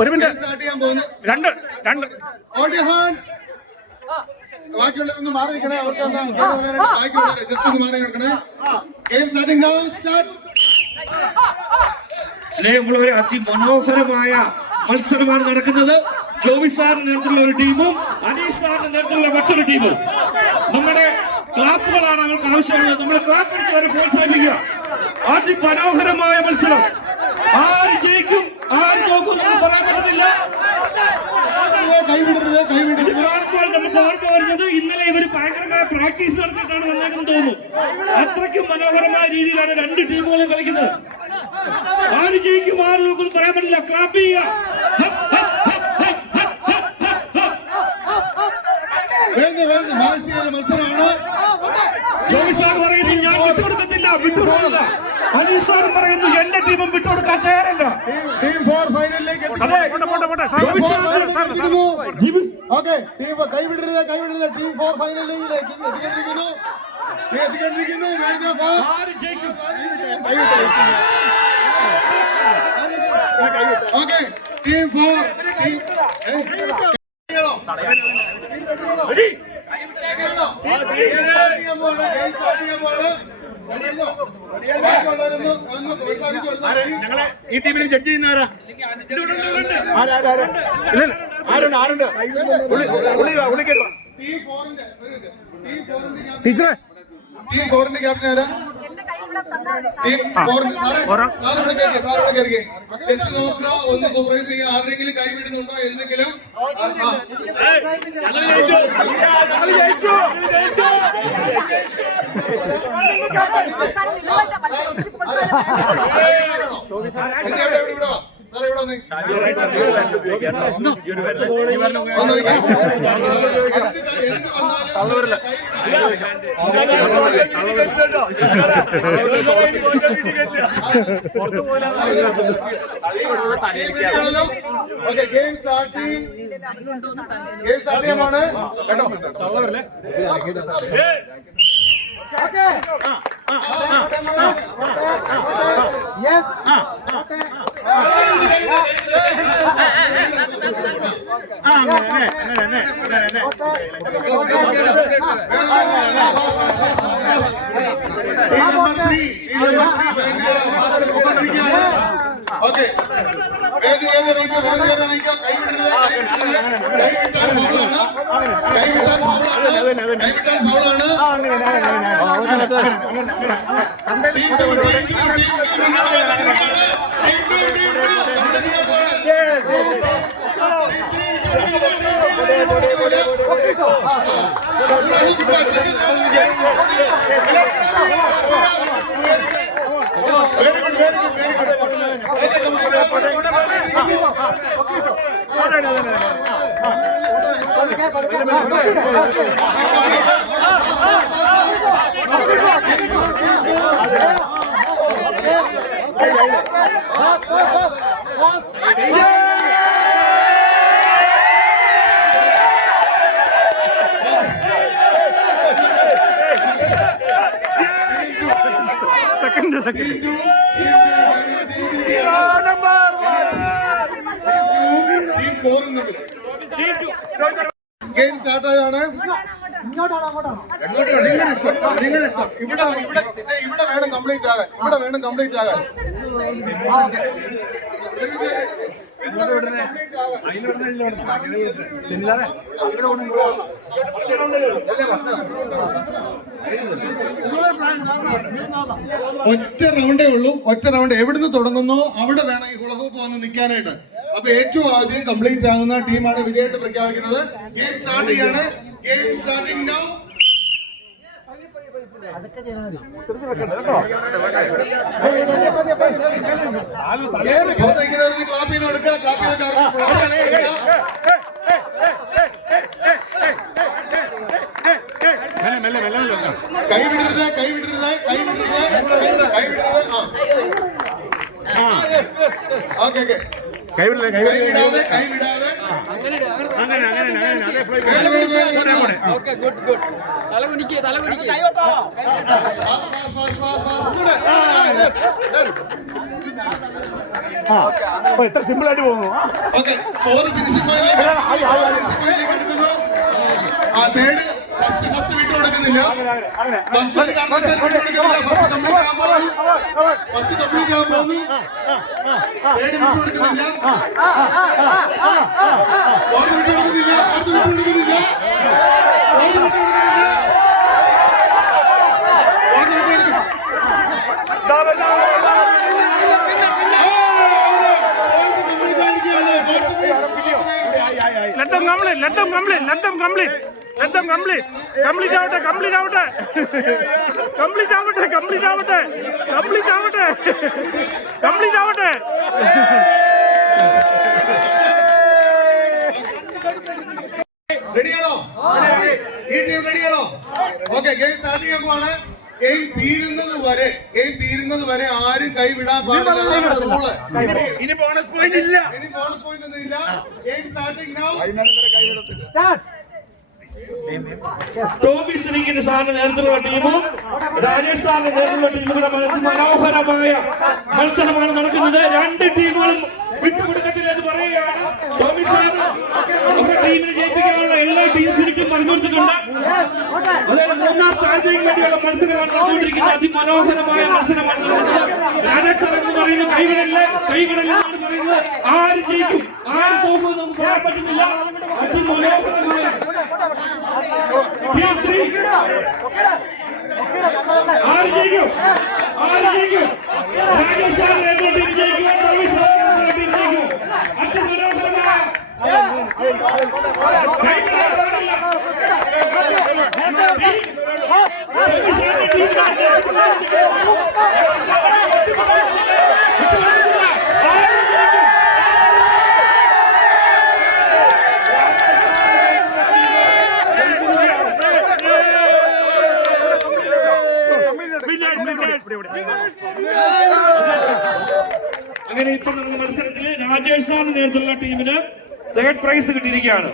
ഒരു മിനിറ്റ്. ചെയ്യാൻ പോകുന്നു. രണ്ട് രണ്ട്. ബാക്കിയുള്ളവരൊന്ന് മാറി നിൽക്കണേ. അവർക്ക് എന്താ ബാക്കിയുള്ളവരെ ജസ്റ്റ് ഒന്ന് മാറി നിൽക്കണേ. ഗെയിം സ്റ്റാർട്ടിംഗ് നൗ സ്റ്റാർട്ട് സ്നേഹമുള്ളവരെ അതിമനോഹരമായ മത്സരമാണ് നടക്കുന്നത്. ജോബി സാറിന്റെ നേതൃത്വത്തിലുള്ള ഒരു ടീമും അനീഷ് സാറിന്റെ നേതൃത്വത്തിലുള്ള മറ്റൊരു ടീമും. നമ്മുടെ ക്ലാപ്പുകളാണ് അവർക്ക് ആവശ്യമുള്ളത്. നമ്മൾ ക്ലാപ്പ് എടുത്ത് അവരെ പ്രോത്സാഹിപ്പിക്കുക. അതിമനോഹരമായ മത്സരം ആര് ജയിക്കും ആര് നോക്കും എന്ന് പറയാൻ പറ്റത്തില്ല കൈവിടരുത് കൈവിടരുത് ഇതാണിപ്പോൾ നമുക്ക് ഓർമ്മ വരുന്നത് ഇന്നലെ ഇവർ ഭയങ്കരമായ പ്രാക്ടീസ് നടത്തിയിട്ടാണ് വന്നേക്കെന്ന് തോന്നുന്നു. അത്രയ്ക്കും മനോഹരമായ രീതിയിലാണ് രണ്ട് ടീമുകളും കളിക്കുന്നത്. ആര് ജയിക്കും ആര് നോക്കും പറയാൻ പറ്റില്ല. ക്ലാപ്പ് ചെയ്യുക. മത്സരമാണ്. ജോബി സാർ പറയുന്നത് ഞാൻ വിട്ടുകൊടുക്കത്തില്ല വിട്ടുകൊടുക്കില്ല അനീഷ് പറയുന്നു എന്റെ ടീമും വിട്ടുകൊടുക്കാൻ തയ്യാറല്ല. ടീം ഫോർ ഫൈനലിലേക്ക് ടീം ഓക്കെ ടീം കൈവിടരുത് കൈവിടരുത്. ടീം ഫോർ ഫൈനലിലേക്ക് എത്തിക്കൊണ്ടിരിക്കുന്നു. എത്തിക്കൊണ്ടിരിക്കുന്നു. Team four. ആര് ജയിക്കും? ഓക്കെ ടീം ഫോർ ടീം ഞങ്ങളെ ഈ ടീമിൽ ജഡ്ജ് ചെയ്യുന്നവരാ. ആരുണ്ട് ആരുണ്ട്? ടീച്ചറെ. ടീം ഫോറിന്റെ ക്യാപ്റ്റൻ ആരാ ജസ്റ്റ് നോക്കുക ഒന്ന് സൂപ്പർവൈസ് ചെയ്യുക. ആരുടെങ്കിലും കൈ വിടുന്നുണ്ടോ ഇവിടെ, ഇവിടെ, ഇവിടെ വാ. സാറേ ഇവിടെ വന്നേ. വന്ന് നോക്കിയേ. എന്ത് ക- എന്ത് വന്നാലും okay game starting game start ചെയ്യാമാണ് കേട്ടോ തള്ളവരല്ലേ ആ അങ്ങനെ അങ്ങനെ ஓகே வேறு ஏதோ நீங்க வேறு ஏதோ நீங்க கைவிடுறதா கைவிட்டால் பவுலானா கைவிட்டால் பவுலானா கைவிட்டால் பவுலானா team team team team very good very good very good okay complete second second game start ആയതാണ് നിങ്ങളുടെ ഇഷ്ടം ഇവിടെ ഇവിടെ ഇവിടെ വേണം കംപ്ലീറ്റ് ആകാൻ. ഇവിടെ വേണം കംപ്ലീറ്റ് ആകാൻ. ഒറ്റ റൗണ്ടേ ഉള്ളൂ ഒറ്റ റൗണ്ട് എവിടുന്ന് തുടങ്ങുന്നോ അവിടെ വേണം ഈ കുളഹൂപ്പ് വന്ന് നിൽക്കാനായിട്ട് അപ്പൊ ഏറ്റവും ആദ്യം കംപ്ലീറ്റ് ആകുന്ന ടീമാണ് വിജയമായിട്ട് പ്രഖ്യാപിക്കുന്നത് ഗെയിം സ്റ്റാർട്ട് ചെയ്യാണ് ഗെയിം സ്റ്റാർട്ടിംഗ് നൗ ക്ലാപ്പ് ചെയ്ത് കൊടുക്കുക ക്ലാപ്പ് ചെയ്ത് മെല്ലെ മെല്ലെ മെല്ലെ മെല്ലെ കൈ വിടരുത് കൈ വിടരുത് കൈ വിടരുത് കൈ വിടരുത് ആ ഓക്കെ ഓക്കെ കൈവിടില്ല കൈ കൈവിടില്ല വിടാതെ കൈ വിടാതെ അങ്ങനെ അങ്ങനെ അങ്ങനെ അതെ ഫ്ലൈ വേണം, വേണം, വേണം, വേണം. ഫാസ്റ്റ് ഫാസ്റ്റ് ഫാസ്റ്റ് ഫാസ്റ്റ് ആ അപ്പൊ ഇത്ര സിമ്പിൾ ആയിട്ട് പോകുന്നു. ഓക്കെ ഫിനിഷിംഗ് പോയിന്റിലേക്ക് എടുക്കുന്നു ആ തേർഡ് ഫസ്റ്റ് ഫസ്റ്റ് കൊടുക്കുന്നില്ല ഫസ്റ്റ് ഒരു കാരണവശാലും വിട്ടു കൊടുക്കുന്നില്ല ഫസ്റ്റ് കംപ്ലീറ്റ് ആകാൻ പോകുന്നു ഫസ്റ്റ് കംപ്ലീറ്റ് ആകാൻ പോകുന്നു തേർഡ് വിട്ടു കൊടുക്കുന്നില്ല ഫോർത്ത് വിട്ടു കൊടുക്കുന്നില്ല ഫോർത്ത് വിട്ടു കൊടുക്കുന്നില്ല ഫോർത്ത് വിട്ടു കൊടുക്കുന്നില്ല ഫോർത്ത് വിട്ടു കൊടുക്കുന്നില്ല കംപ്ലീറ്റ് ആയിരിക്കുകയാണ് fourth Let them complete. Let them complete. Let them complete. Let complete. Complete ആവട്ടെ കംപ്ലീറ്റ് ആവട്ടെ കംപ്ലീറ്റ് ആവട്ടെ കംപ്ലീറ്റ് ആവട്ടെ കംപ്ലീറ്റ് ആവട്ടെ കംപ്ലീറ്റ് ആവട്ടെ റെഡിയാണോ ഈ ടീം റെഡിയാണോ ഓക്കെ ഗെയിം സ്റ്റാർട്ട് ചെയ്യാൻ പോവാണ്. ഗെയിം തീരുന്നത് വരെ ഗെയിം തീരുന്നത് വരെ ആരും കൈവിടാൻ പാടില്ല. ഇനി ബോണസ് പോയിന്റ് ഇല്ല. ഇനി ബോണസ് പോയിന്റ് ഒന്നും ഇല്ല ഗെയിം സ്റ്റാർട്ടിങ് നൗ ടോമി സിനിങ്ങിന്റെ സാറിന്റെ നേതൃത്വത്തിലുള്ള ടീമും രാജേഷ് സാറിന്റെ നേതൃത്വത്തിലുള്ള ടീമും കൂടെ മനോഹരമായ മത്സരമാണ് നടക്കുന്നത്. രണ്ട് ടീമുകളും വിട്ടുകൊടുക്കത്തില്ല എന്ന് പറയുകയാണ് ടോമി സാർ അവരുടെ ടീമിനെ ജയിപ്പിക്കാനുള്ള എല്ലാ ടീം സ്പിരിറ്റും പറഞ്ഞുകൊടുത്തിട്ടുണ്ട് അതുപോലെ മൂന്നാം സ്ഥാനത്തേക്ക് വേണ്ടിയുള്ള മത്സരമാണ് നടന്നുകൊണ്ടിരിക്കുന്നത്. അതിമനോഹരമായ മത്സരമാണ് നടക്കുന്നത്. രാജേഷ് സാർ എന്ന് പറയുന്നത് കൈവിടല്ലേ എന്നാണ് പറയുന്നത് ആര് ജയിക്കും ആര് തോക്കും നമുക്ക് പറയാൻ പറ്റുന്നില്ല അതിമനോഹരമായ ടീം ത്രീ ആര് ജയിക്കും ആര് ജയിക്കും സാർ നേതൃത്വ ജയിക്കും ടോമി സാർ നേതൃത്വ ജയിക്കും അതിമനോഹരമായ കൈവിടാൻ പാടില്ല ടോമി സാറിന്റെ ടീമിനെ ആര് ജയിക്കും അങ്ങനെ ഇപ്പൊ നടന്ന മത്സരത്തിൽ രാജേഷ് സാറിന്റെ നേതൃത്വത്തിലുള്ള ടീമിന് തേർഡ് പ്രൈസ് കിട്ടിയിരിക്കുകയാണ്.